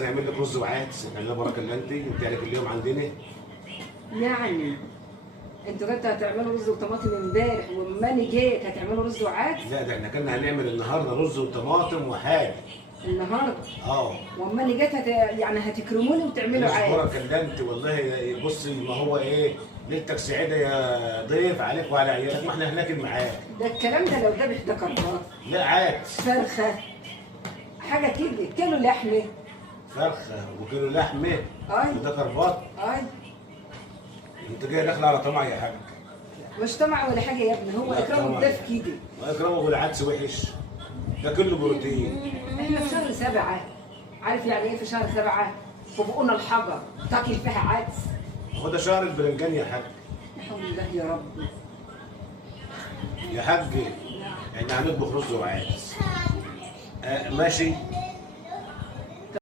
نعمل لك رز وعدس، احنا بركه اللي انت عليك اليوم عندنا. يعني انتوا كنتوا هتعملوا رز وطماطم امبارح واما انا جيت هتعملوا رز وعدس لا ده احنا كنا هنعمل النهارده رز وطماطم وحاجه. النهارده. اه واما انا جيت يعني هتكرموني وتعملوا عدس. بركه اللي انت والله. بصي ما هو ايه، ليلتك سعيده يا ضيف عليك وعلى عيالك واحنا هناكل معاك. ده الكلام ده لو ذبح ده كربات. لا عدس. فرخه حاجه كده، كيلو لحمه. فرخه وكيلو لحمه. اي وده كربات. اي انت جاي داخل على طمع يا حاج. مش طمع ولا حاجه يا ابني، هو لا اكرام طمع. الضيف كده. واكرمه بالعدس وحش، ده كله بروتين. احنا في شهر 7، عارف يعني ايه في شهر 7؟ فوقنا الحجر تاكل فيها عدس. هو ده شهر البرنجان يا حاج. الحمد لله يا رب. يا حاج احنا هنطبخ رز وعدس. ماشي.